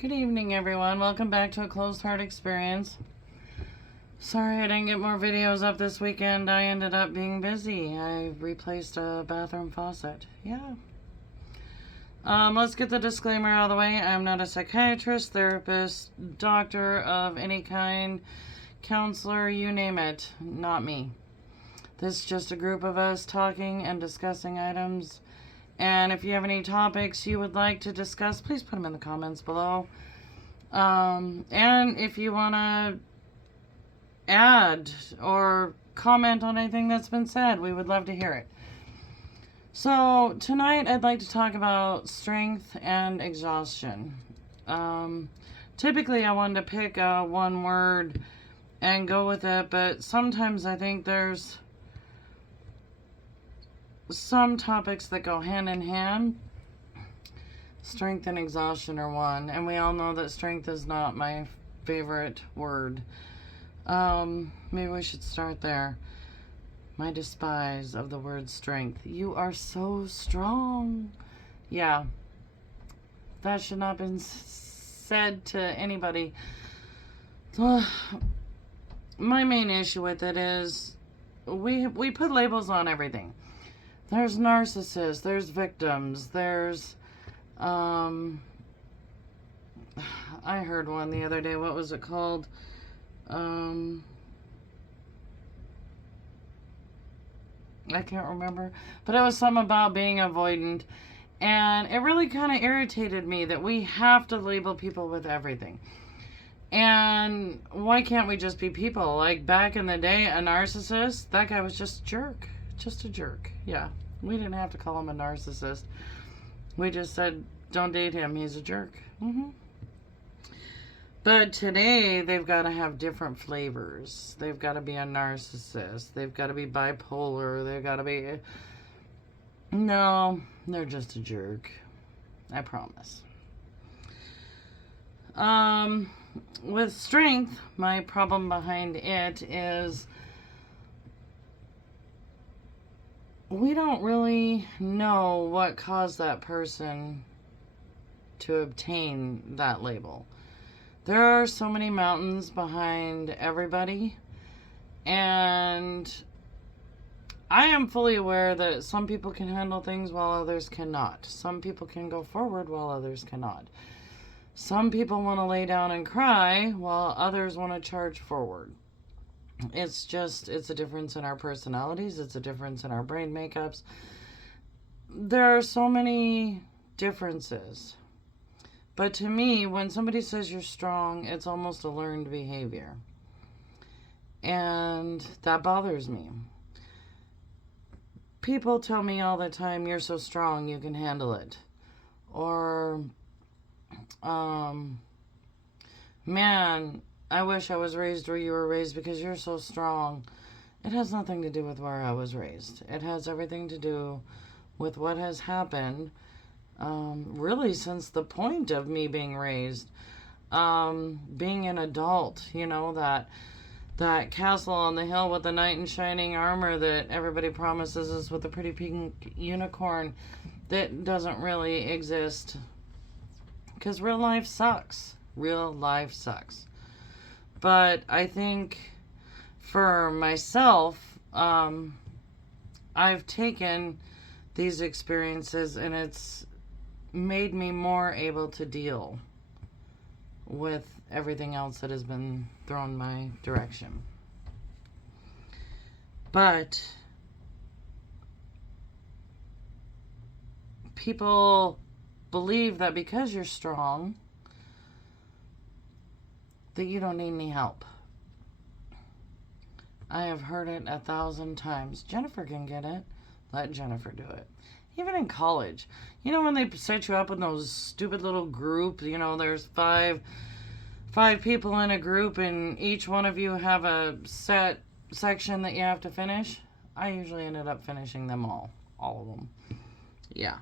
Good evening, everyone. Welcome back to A Closed Heart Experience. Sorry I didn't get more videos up this weekend. I ended up being busy. I replaced a bathroom faucet. Yeah. Let's get the disclaimer out of the way. I'm not a psychiatrist, therapist, doctor of any kind, counselor, you name it. Not me. This is just a group of us talking and discussing items. And if you have any topics you would like to discuss, please put them in the comments below. And if you want to add or comment on anything that's been said, we would love to hear it. So tonight I'd like to talk about strength and exhaustion. Typically I wanted to pick one word and go with it, but sometimes I think there's some topics that go hand in hand. Strength and exhaustion are one, and we all know that strength is not my favorite word. Maybe we should start there. My despise of the word strength. You are so strong. Yeah, that should not have been said to anybody. My main issue with it is we put labels on everything. There's narcissists, there's victims, there's I heard one the other day. What was it called? I can't remember. But it was something about being avoidant. And it really kind of irritated me that we have to label people with everything. And why can't we just be people? Like back in the day, a narcissist, that guy was just a jerk. Just a jerk. Yeah. We didn't have to call him a narcissist. We just said, don't date him. He's a jerk. But today, they've got to have different flavors. They've got to be a narcissist. They've got to be bipolar. They've got to be... No, they're just a jerk. I promise. With strength, my problem behind it is we don't really know what caused that person to obtain that label. There are so many mountains behind everybody, and I am fully aware that some people can handle things while others cannot. Some people can go forward while others cannot. Some people want to lay down and cry while others want to charge forward. It's a difference in our personalities. It's a difference in our brain makeups. There are so many differences. But to me, when somebody says you're strong, it's almost a learned behavior. And that bothers me. People tell me all the time, you're so strong, you can handle it. Or, man, I wish I was raised where you were raised because you're so strong. It has nothing to do with where I was raised. It has everything to do with what has happened really since the point of me being raised. Being an adult, you know, that castle on the hill with the knight in shining armor that everybody promises us with a pretty pink unicorn that doesn't really exist. Because real life sucks. Real life sucks. But I think for myself, I've taken these experiences and it's made me more able to deal with everything else that has been thrown my direction. But people believe that because you're strong, that you don't need any help. I have heard it 1,000 times. Jennifer can get it. Let Jennifer do it. Even in college. You know when they set you up in those stupid little groups, you know, there's five people in a group and each one of you have a set section that you have to finish? I usually ended up finishing them all of them. Yeah.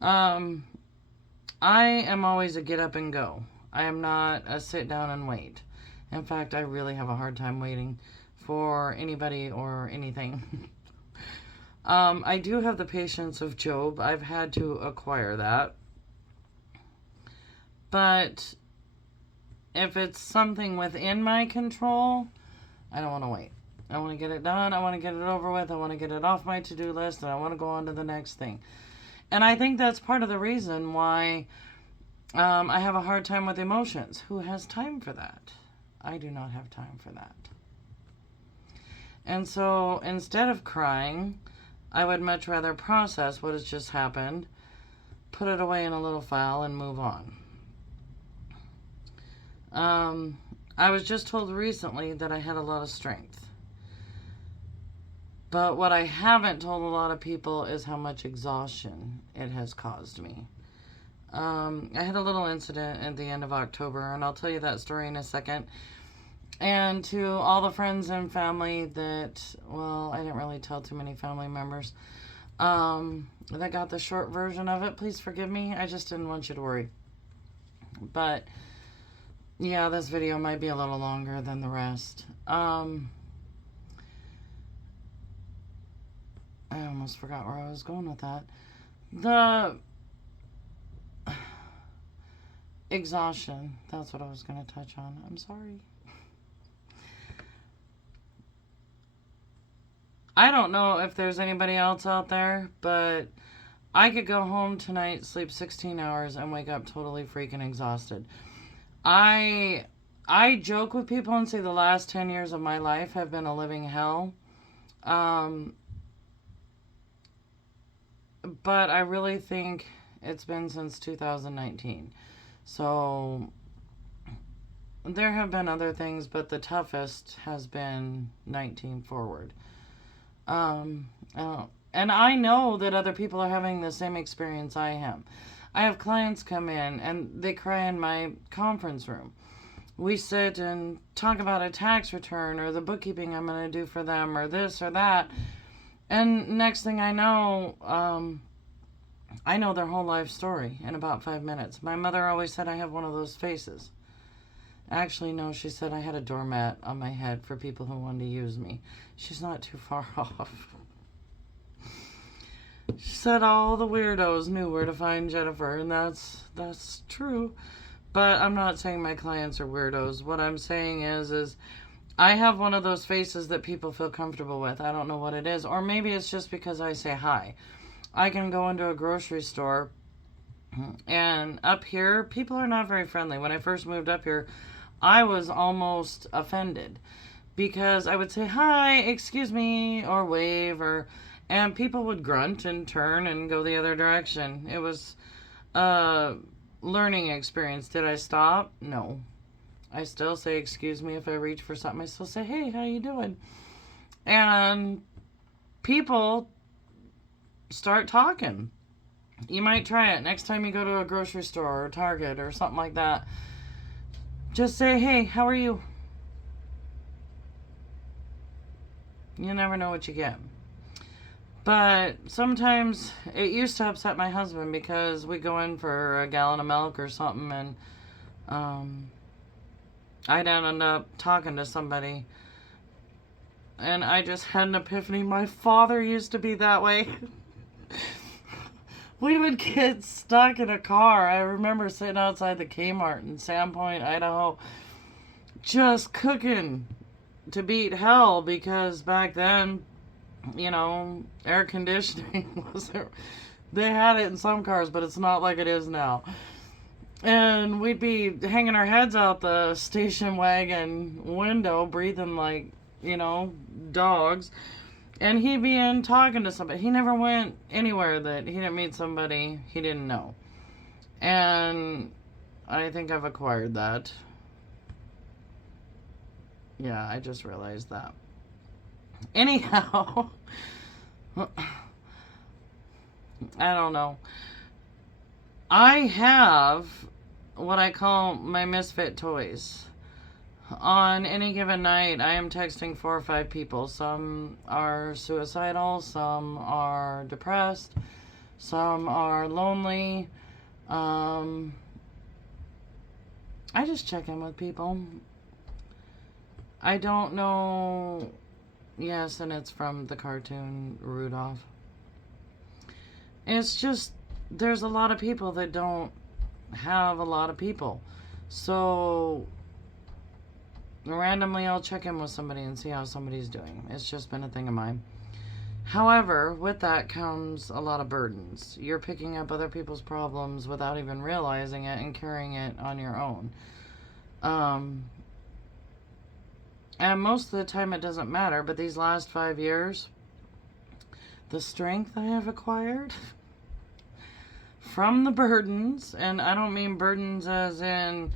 I am always a get up and go. I am not a sit down and wait. In fact, I really have a hard time waiting for anybody or anything. I do have the patience of Job. I've had to acquire that. But if it's something within my control, I don't want to wait. I want to get it done. I want to get it over with. I want to get it off my to-do list, and I want to go on to the next thing. And I think that's part of the reason why I have a hard time with emotions. Who has time for that? I do not have time for that. And so instead of crying, I would much rather process what has just happened, put it away in a little file, and move on. I was just told recently that I had a lot of strength. But what I haven't told a lot of people is how much exhaustion it has caused me. I had a little incident at the end of October, and I'll tell you that story in a second. And to all the friends and family that, well, I didn't really tell too many family members, that got the short version of it, please forgive me. I just didn't want you to worry. But yeah, this video might be a little longer than the rest. I almost forgot where I was going with that. The exhaustion, that's what I was going to touch on. I'm sorry. I don't know if there's anybody else out there, but I could go home tonight, sleep 16 hours, and wake up totally freaking exhausted. I joke with people and say the last 10 years of my life have been a living hell. But I really think it's been since 2019. So there have been other things, but the toughest has been 19 forward. And I know that other people are having the same experience I am. I have clients come in and they cry in my conference room. We sit and talk about a tax return or the bookkeeping I'm going to do for them or this or that. And next thing I know their whole life story in about 5 minutes. My mother always said I have one of those faces. Actually, no, she said I had a doormat on my head for people who wanted to use me. She's not too far off. She said all the weirdos knew where to find Jennifer, and that's true. But I'm not saying my clients are weirdos. What I'm saying is I have one of those faces that people feel comfortable with. I don't know what it is. Or maybe it's just because I say hi. I can go into a grocery store, and up here, people are not very friendly. When I first moved up here, I was almost offended because I would say, hi, excuse me, or wave, and people would grunt and turn and go the other direction. It was a learning experience. Did I stop? No. I still say, excuse me, if I reach for something. I still say, hey, how you doing? And people start talking. You might try it next time you go to a grocery store or Target or something like that. Just say, hey, how are you? You never know what you get. But sometimes it used to upset my husband because we go in for a gallon of milk or something, and I'd end up talking to somebody, and I just had an epiphany. My father used to be that way. We would get stuck in a car. I remember sitting outside the Kmart in Sandpoint, Idaho, just cooking to beat hell because back then, air conditioning wasn't. They had it in some cars, but it's not like it is now. And we'd be hanging our heads out the station wagon window, breathing like, dogs. And he'd be in talking to somebody. He never went anywhere that he didn't meet somebody he didn't know. And I think I've acquired that. Yeah, I just realized that. Anyhow, I don't know. I have what I call my misfit toys. On any given night, I am texting 4 or 5 people. Some are suicidal, some are depressed, some are lonely. I just check in with people. I don't know. Yes, and it's from the cartoon Rudolph. It's just, there's a lot of people that don't have a lot of people. So randomly I'll check in with somebody and see how somebody's doing. It's just been a thing of mine. However, with that comes a lot of burdens. You're picking up other people's problems without even realizing it and carrying it on your own. And most of the time it doesn't matter, but these last 5 years, the strength I have acquired from the burdens, and I don't mean burdens as in,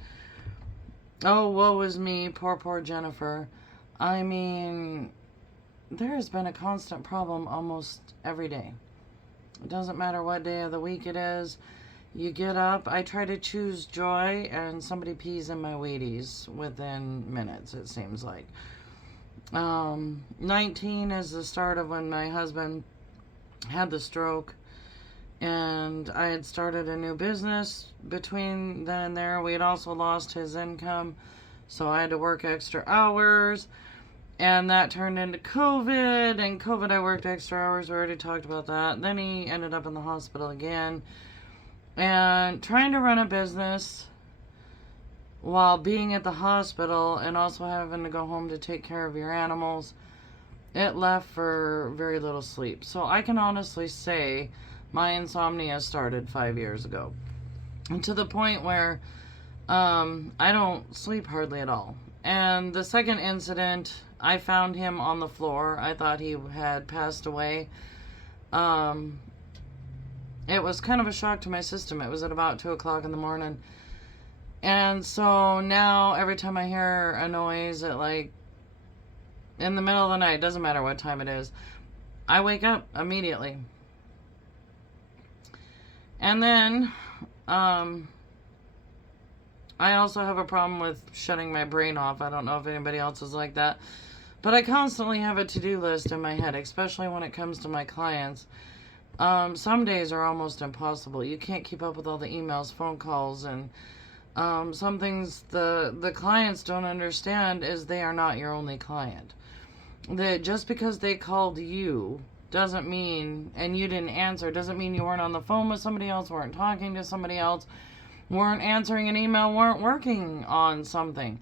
oh, woe is me, poor Jennifer. I mean, there has been a constant problem almost every day. It doesn't matter what day of the week it is. You get up, I try to choose joy, and somebody pees in my Wheaties within minutes, it seems like. 19 is the start of when my husband had the stroke, and I had started a new business between then and there. We had also lost his income, so I had to work extra hours, and that turned into COVID, and COVID I worked extra hours. We already talked about that. Then he ended up in the hospital again. And trying to run a business while being at the hospital and also having to go home to take care of your animals, it left for very little sleep. So I can honestly say my insomnia started 5 years ago. And to the point where I don't sleep hardly at all. And the second incident, I found him on the floor. I thought he had passed away. It was kind of a shock to my system. It was at about 2 o'clock in the morning. And so now every time I hear a noise at like in the middle of the night, doesn't matter what time it is, I wake up immediately. And then I also have a problem with shutting my brain off. I don't know if anybody else is like that. But I constantly have a to-do list in my head, especially when it comes to my clients. Some days are almost impossible. You can't keep up with all the emails, phone calls, and some things the clients don't understand is they are not your only client. That just because they called you doesn't mean, and you didn't answer, doesn't mean you weren't on the phone with somebody else, weren't talking to somebody else, weren't answering an email, weren't working on something.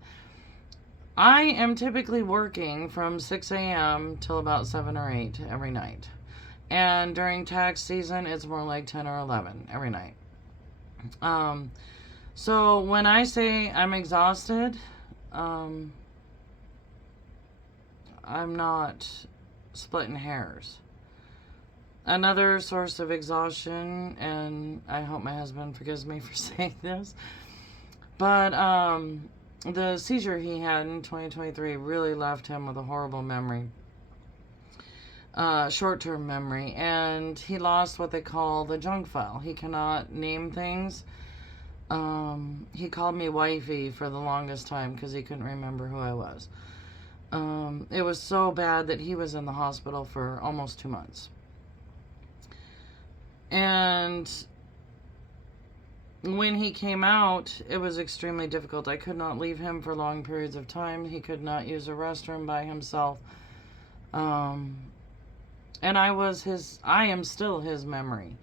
I am typically working from 6 a.m. till about 7 or 8 every night. And during tax season, it's more like 10 or 11 every night. So when I say I'm exhausted, I'm not splitting hairs. Another source of exhaustion, and I hope my husband forgives me for saying this, but the seizure he had in 2023 really left him with a horrible memory. Short-term memory, and he lost what they call the junk file. He cannot name things. He called me wifey for the longest time because he couldn't remember who I was. It was so bad that he was in the hospital for almost 2 months. And when he came out, it was extremely difficult. I could not leave him for long periods of time. He could not use a restroom by himself. And I am still his memory.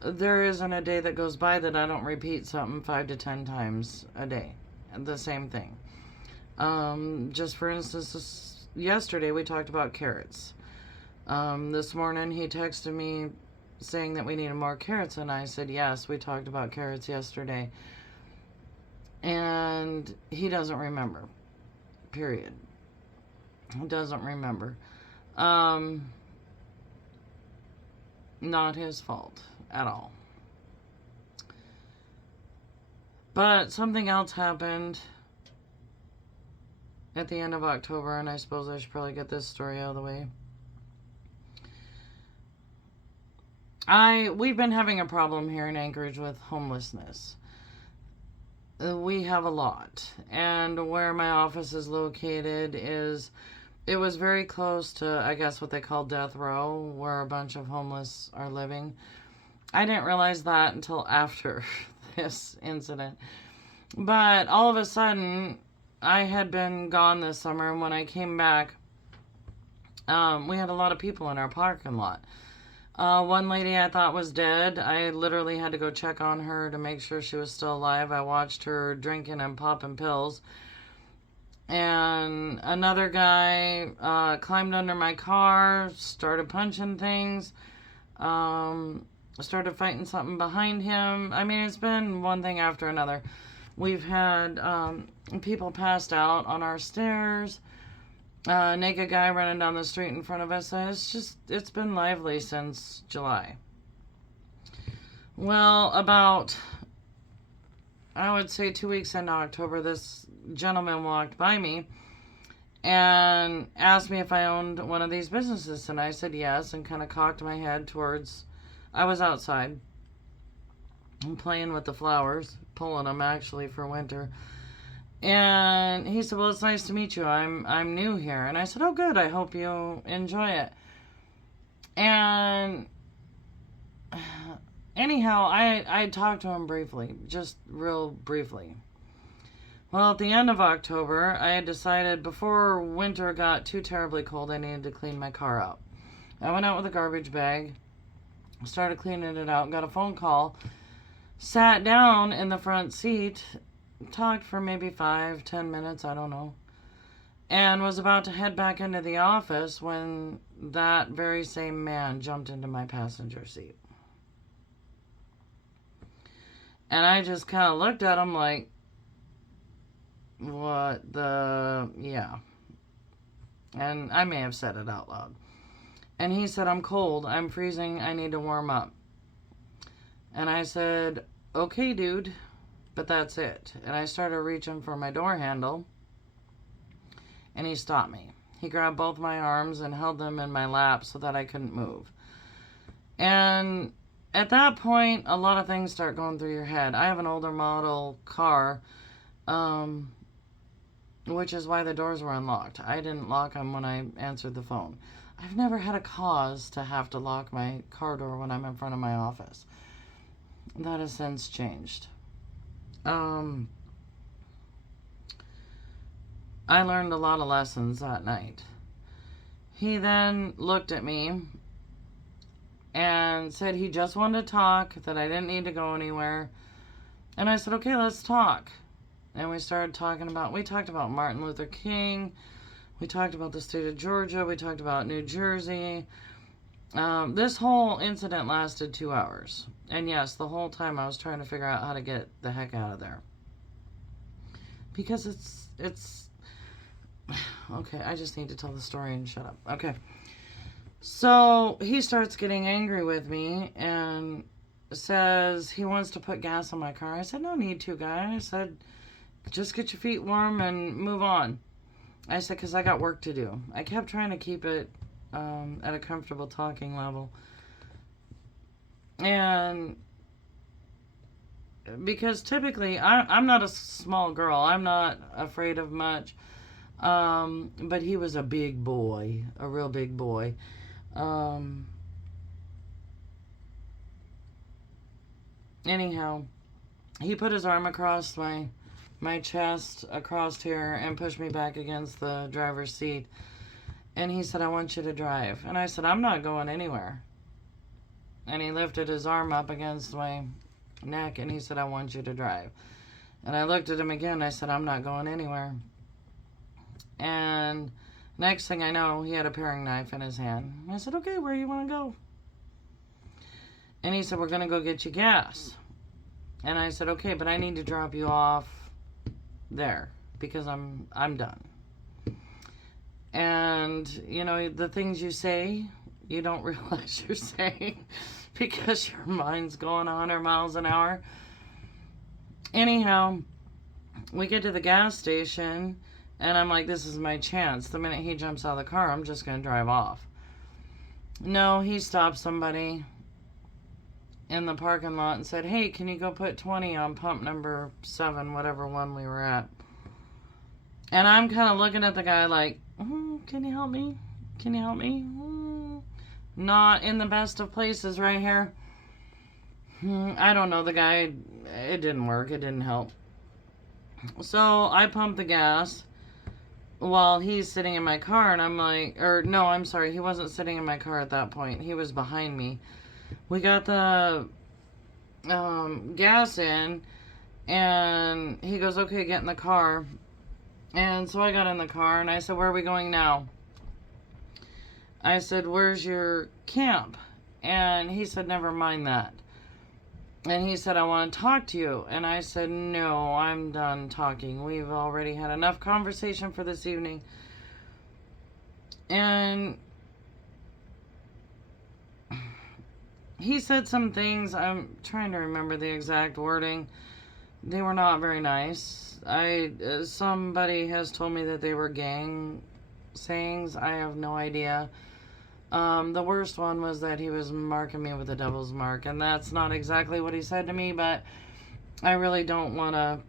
There isn't a day that goes by that I don't repeat something 5 to 10 times a day. The same thing. Just for instance, yesterday we talked about carrots. This morning he texted me saying that we needed more carrots, and I said, yes, we talked about carrots yesterday. And he doesn't remember. Period. He doesn't remember. Not his fault at all. But something else happened at the end of October, and I suppose I should probably get this story out of the way. We've been having a problem here in Anchorage with homelessness. We have a lot, and where my office is located it was very close to, I guess, what they call death row, where a bunch of homeless are living. I didn't realize that until after this incident. But all of a sudden, I had been gone this summer, and when I came back, we had a lot of people in our parking lot. One lady I thought was dead. I literally had to go check on her to make sure she was still alive. I watched her drinking and popping pills. And another guy climbed under my car, started punching things, started fighting something behind him. I mean, it's been one thing after another. We've had people passed out on our stairs. Naked guy running down the street in front of us. It's been lively since July. Well, about, I would say 2 weeks into October, this gentleman walked by me and asked me if I owned one of these businesses. And I said yes, and kind of cocked my head towards, I was outside. I'm playing with the flowers, pulling them actually for winter. And he said, well, it's nice to meet you. I'm new here. And I said, oh, good. I hope you enjoy it. And anyhow, I talked to him briefly, just real briefly. Well, at the end of October, I had decided before winter got too terribly cold, I needed to clean my car out. I went out with a garbage bag, started cleaning it out, got a phone call, sat down in the front seat, talked for maybe 5-10 minutes, I don't know, and was about to head back into the office when that very same man jumped into my passenger seat. And I just kind of looked at him like, what the, yeah. And I may have said it out loud. And he said, I'm cold, I'm freezing, I need to warm up. And I said, okay, dude. But that's it. And I started reaching for my door handle. And he stopped me. He grabbed both my arms and held them in my lap so that I couldn't move. And at that point, a lot of things start going through your head. I have an older model car, which is why the doors were unlocked. I didn't lock them when I answered the phone. I've never had a cause to have to lock my car door when I'm in front of my office. That has since changed. I learned a lot of lessons that night. He then looked at me and said he just wanted to talk, that I didn't need to go anywhere. And I said, okay, let's talk. And we talked about Martin Luther King. We talked about the state of Georgia. We talked about New Jersey. This whole incident lasted 2 hours. And yes, the whole time I was trying to figure out how to get the heck out of there. Because it's okay, I just need to tell the story and shut up. Okay. So he starts getting angry with me and says he wants to put gas on my car. I said, no need to, guy. I said, just get your feet warm and move on. I said, because I got work to do. I kept trying to keep it at a comfortable talking level. And because typically I'm not a small girl. I'm not afraid of much. But he was a big boy, a real big boy. Anyhow, he put his arm across my chest, across here, and pushed me back against the driver's seat. And he said, I want you to drive. And I said, I'm not going anywhere. And he lifted his arm up against my neck, and he said, I want you to drive. And I looked at him again. I said, I'm not going anywhere. And next thing I know, he had a paring knife in his hand. I said, okay, where you want to go? And he said, we're going to go get you gas. And I said, okay, but I need to drop you off there because I'm done. And, you know, the things you say, you don't realize you're saying because your mind's going 100 miles an hour. Anyhow, we get to the gas station, and I'm like, this is my chance. The minute he jumps out of the car, I'm just going to drive off. No, he stopped somebody in the parking lot and said, hey, can you go put 20 on pump number 7, whatever one we were at? And I'm kind of looking at the guy like, can you help me? Can you help me? Not in the best of places right here. I don't know, the guy, it didn't work. It didn't help. So I pumped the gas, while he's sitting in my car, and I'm like, or no, I'm sorry, he wasn't sitting in my car at that point. He was behind me. We got the gas in, and he goes, okay, get in the car. And so I got in the car, and I said, where are we going now? I said, where's your camp? And he said, never mind that. And he said, I want to talk to you. And I said, no, I'm done talking. We've already had enough conversation for this evening. And he said some things. I'm trying to remember the exact wording. They were not very nice. Somebody has told me that they were gang sayings. I have no idea. The worst one was that he was marking me with a devil's mark, and that's not exactly what he said to me, but I really don't want to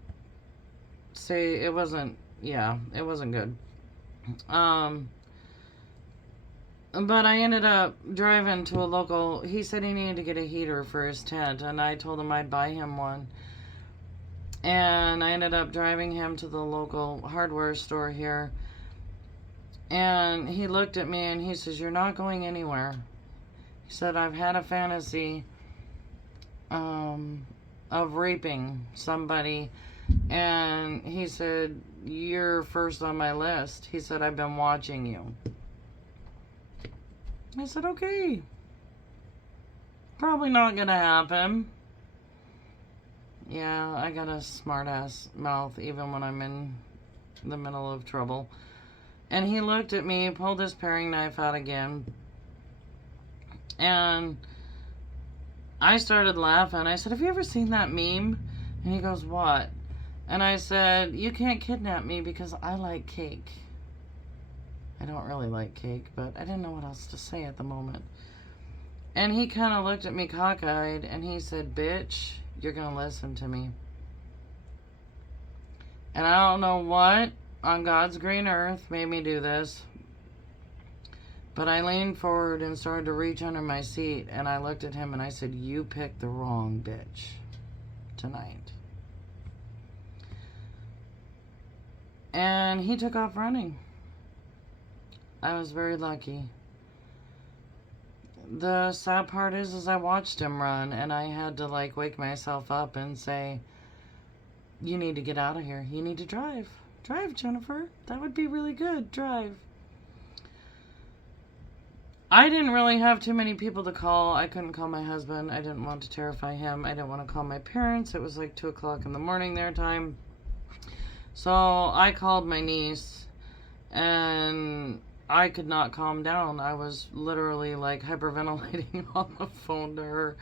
say it wasn't good. But I ended up driving to a local, he said he needed to get a heater for his tent, and I told him I'd buy him one. And I ended up driving him to the local hardware store here. And he looked at me and he says, you're not going anywhere. He said, I've had a fantasy of raping somebody. And he said, you're first on my list. He said, I've been watching you. I said, okay. Probably not gonna happen. Yeah, I got a smart ass mouth even when I'm in the middle of trouble. And he looked at me, pulled his paring knife out again. And I started laughing. I said, have you ever seen that meme? And he goes, what? And I said, you can't kidnap me because I like cake. I don't really like cake, but I didn't know what else to say at the moment. And he kind of looked at me cockeyed and he said, bitch, you're going to listen to me. And I don't know what on God's green earth made me do this, but I leaned forward and started to reach under my seat, and I looked at him and I said, you picked the wrong bitch tonight. And he took off running. I was very lucky. The sad part is I watched him run, and I had to like wake myself up and say, you need to get out of here. You need to drive. Drive, Jennifer. That would be really good. Drive. I didn't really have too many people to call. I couldn't call my husband. I didn't want to terrify him. I didn't want to call my parents. It was like 2 o'clock in the morning their time. So I called my niece, and I could not calm down. I was literally like hyperventilating on the phone to her.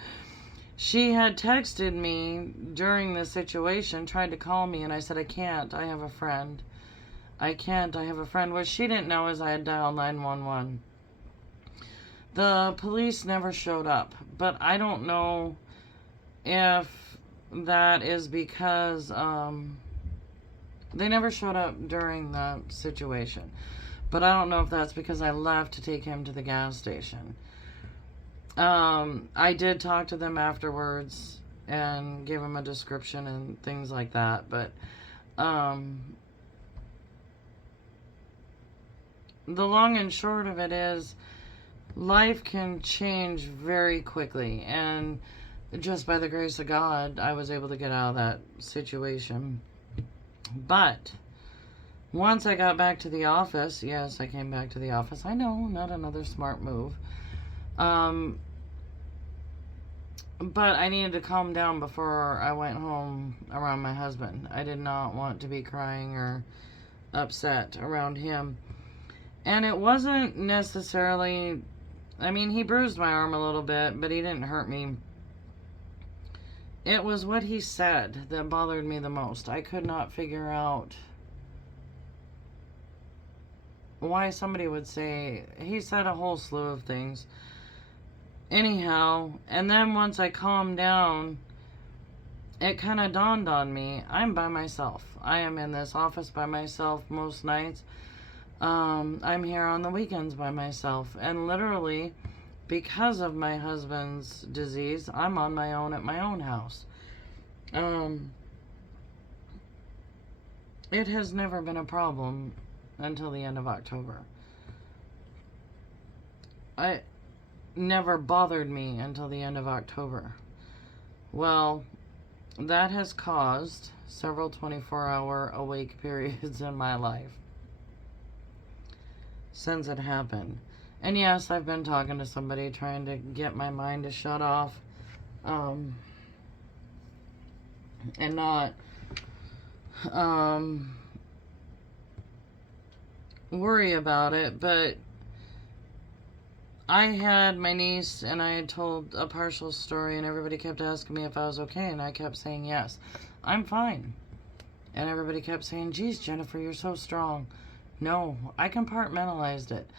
She had texted me during the situation, tried to call me, and I said, I can't. I have a friend. I can't. I have a friend. What she didn't know is I had dialed 911. The police never showed up, but I don't know if that is because they never showed up during the situation. But I don't know if that's because I left to take him to the gas station. I did talk to them afterwards and gave them a description and things like that, but the long and short of it is life can change very quickly, and just by the grace of God, I was able to get out of that situation. But once I got back to the office, yes, I came back to the office. I know, not another smart move. But I needed to calm down before I went home around my husband. I did not want to be crying or upset around him. And it wasn't necessarily, I mean, he bruised my arm a little bit, but he didn't hurt me. It was what he said that bothered me the most. I could not figure out why somebody would say, he said a whole slew of things. Anyhow, and then once I calmed down, it kind of dawned on me, I'm by myself. I am in this office by myself most nights. I'm here on the weekends by myself. And literally, because of my husband's disease, I'm on my own at my own house. It has never been a problem until the end of October. It never bothered me until the end of October. Well, that has caused several 24-hour awake periods in my life since it happened. And yes, I've been talking to somebody trying to get my mind to shut off and not worry about it. But I had my niece and I had told a partial story, and everybody kept asking me if I was okay, and I kept saying yes, I'm fine. And everybody kept saying, geez, Jennifer, you're so strong. No, I compartmentalized it.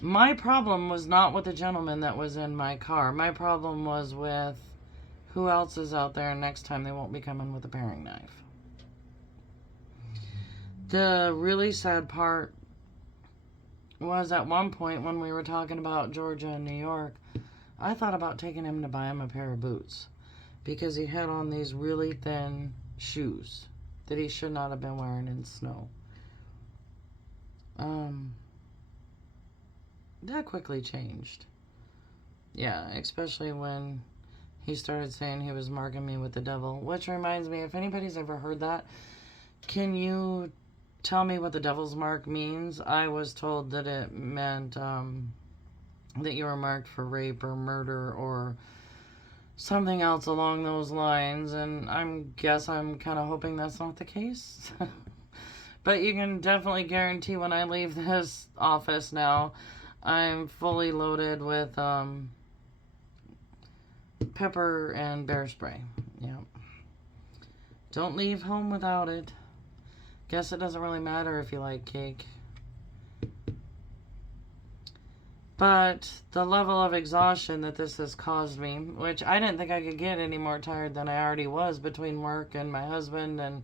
My problem was not with the gentleman that was in my car. My problem was with who else is out there, and next time they won't be coming with a paring knife. The really sad part was at one point when we were talking about Georgia and New York, I thought about taking him to buy him a pair of boots because he had on these really thin shoes that he should not have been wearing in snow. That quickly changed. Yeah, especially when he started saying he was marking me with the devil, which reminds me, if anybody's ever heard that, can you tell me what the devil's mark means? I was told that it meant that you were marked for rape or murder or something else along those lines, and I'm kind of hoping that's not the case. But you can definitely guarantee when I leave this office now, I'm fully loaded with pepper and bear spray. Yep. Don't leave home without it. Guess it doesn't really matter if you like cake. But the level of exhaustion that this has caused me, which I didn't think I could get any more tired than I already was between work and my husband and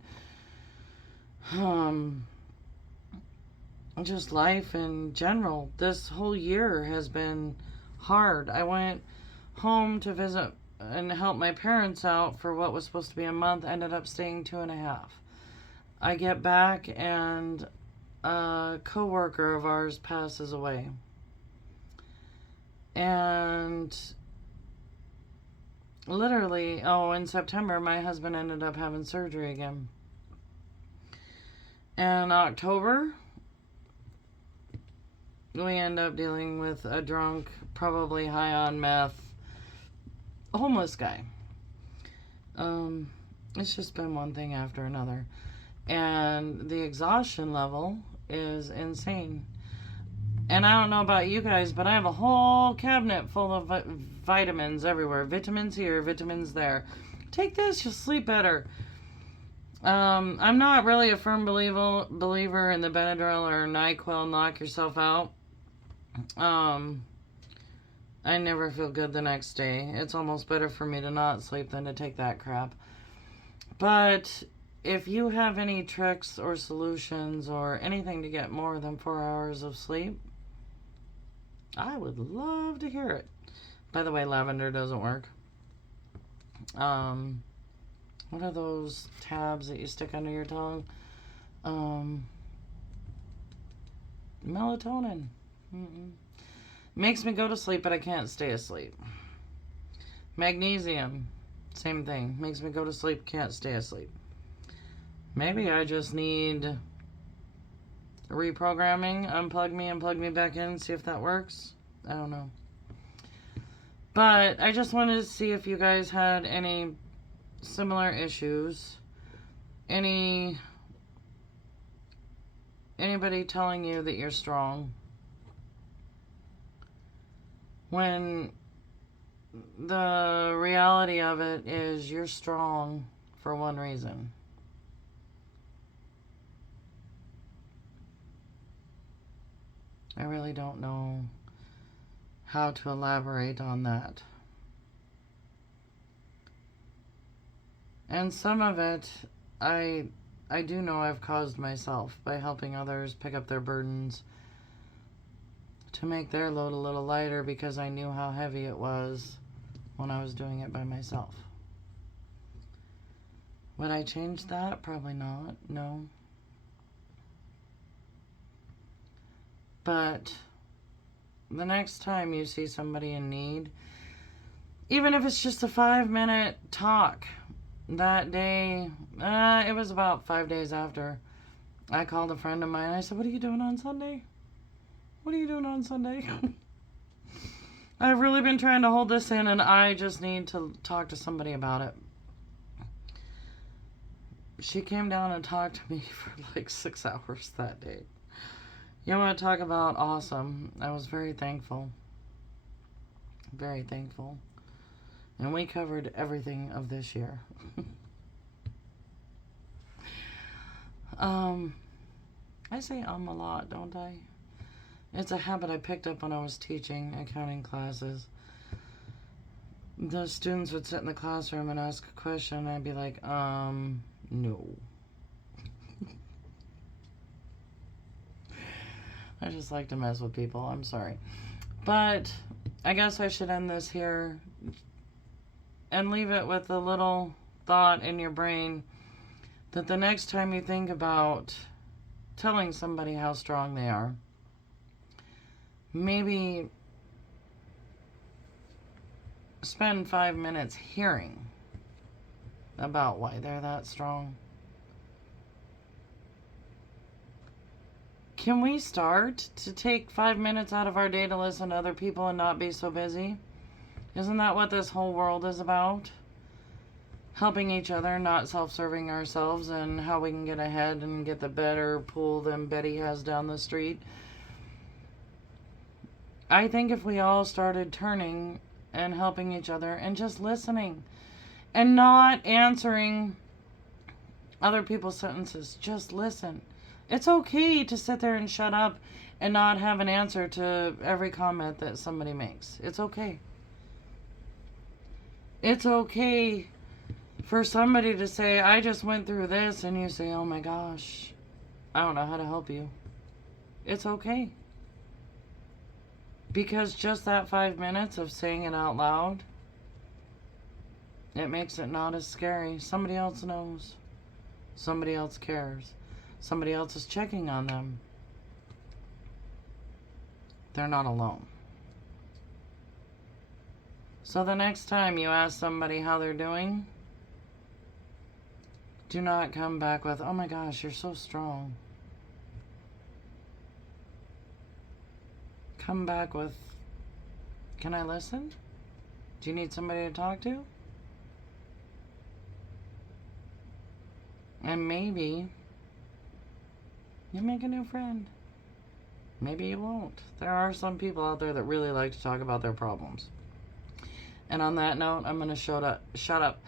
just life in general. This whole year has been hard. I went home to visit and help my parents out for what was supposed to be a month, ended up staying 2.5. I get back and a co-worker of ours passes away. And literally, in September, my husband ended up having surgery again. And October, we end up dealing with a drunk, probably high on meth, homeless guy. It's just been one thing after another. And the exhaustion level is insane. And I don't know about you guys, but I have a whole cabinet full of vitamins everywhere. Vitamins here, vitamins there. Take this, you'll sleep better. I'm not really a firm believer in the Benadryl or NyQuil knock yourself out. I never feel good the next day. It's almost better for me to not sleep than to take that crap. But if you have any tricks or solutions or anything to get more than 4 hours of sleep, I would love to hear it. By the way, lavender doesn't work. What are those tabs that you stick under your tongue? Melatonin. Makes me go to sleep, but I can't stay asleep. Magnesium. Same thing. Makes me go to sleep, can't stay asleep. Maybe I just need reprogramming. Unplug me and plug me back in, see if that works. I don't know. But I just wanted to see if you guys had any similar issues. Anybody telling you that you're strong when the reality of it is you're strong for one reason. I really don't know how to elaborate on that. And some of it I do know I've caused myself by helping others pick up their burdens to make their load a little lighter because I knew how heavy it was when I was doing it by myself. Would I change that? Probably not. No. But the next time you see somebody in need, even if it's just a 5-minute talk, that day, it was about 5 days after, I called a friend of mine. I said, what are you doing on Sunday? What are you doing on Sunday? I've really been trying to hold this in, and I just need to talk to somebody about it. She came down and talked to me for like 6 hours that day. You want to talk about awesome? I was very thankful. Very thankful. And we covered everything of this year. I say a lot, don't I? It's a habit I picked up when I was teaching accounting classes. The students would sit in the classroom and ask a question, and I'd be like, no. I just like to mess with people. I'm sorry. But I guess I should end this here and leave it with a little thought in your brain that the next time you think about telling somebody how strong they are, maybe spend 5 minutes hearing about why they're that strong. Can we start to take 5 minutes out of our day to listen to other people and not be so busy? Isn't that what this whole world is about? Helping each other, not self-serving ourselves, and how we can get ahead and get the better pool than Betty has down the street. I think if we all started turning and helping each other and just listening and not answering other people's sentences, just listen. It's okay to sit there and shut up and not have an answer to every comment that somebody makes. It's okay. It's okay for somebody to say, I just went through this, and you say, oh my gosh, I don't know how to help you. It's okay. Because just that 5 minutes of saying it out loud, it makes it not as scary. Somebody else knows. Somebody else cares. Somebody else is checking on them. They're not alone. So the next time you ask somebody how they're doing, do not come back with, oh my gosh, you're so strong. Come back with, can I listen? Do you need somebody to talk to? And maybe you make a new friend. Maybe you won't. There are some people out there that really like to talk about their problems. And on that note, I'm going to shut up.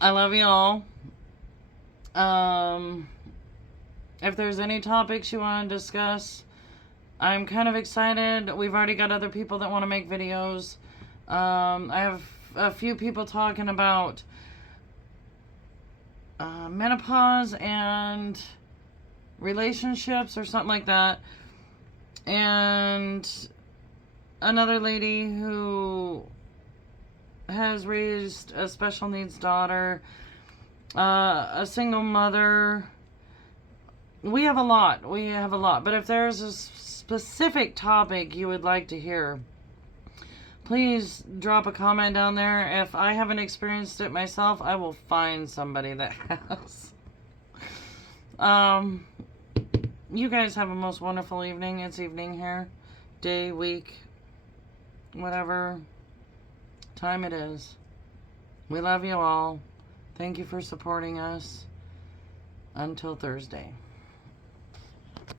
I love you all. If there's any topics you want to discuss, I'm kind of excited. We've already got other people that want to make videos. I have a few people talking about menopause and relationships or something like that. And another lady who has raised a special needs daughter, a single mother. We have a lot. But if there's a specific topic you would like to hear, please drop a comment down there. If I haven't experienced it myself, I will find somebody that has. You guys have a most wonderful evening. It's evening here. Day, week, whatever time it is. We love you all. Thank you for supporting us. Until Thursday.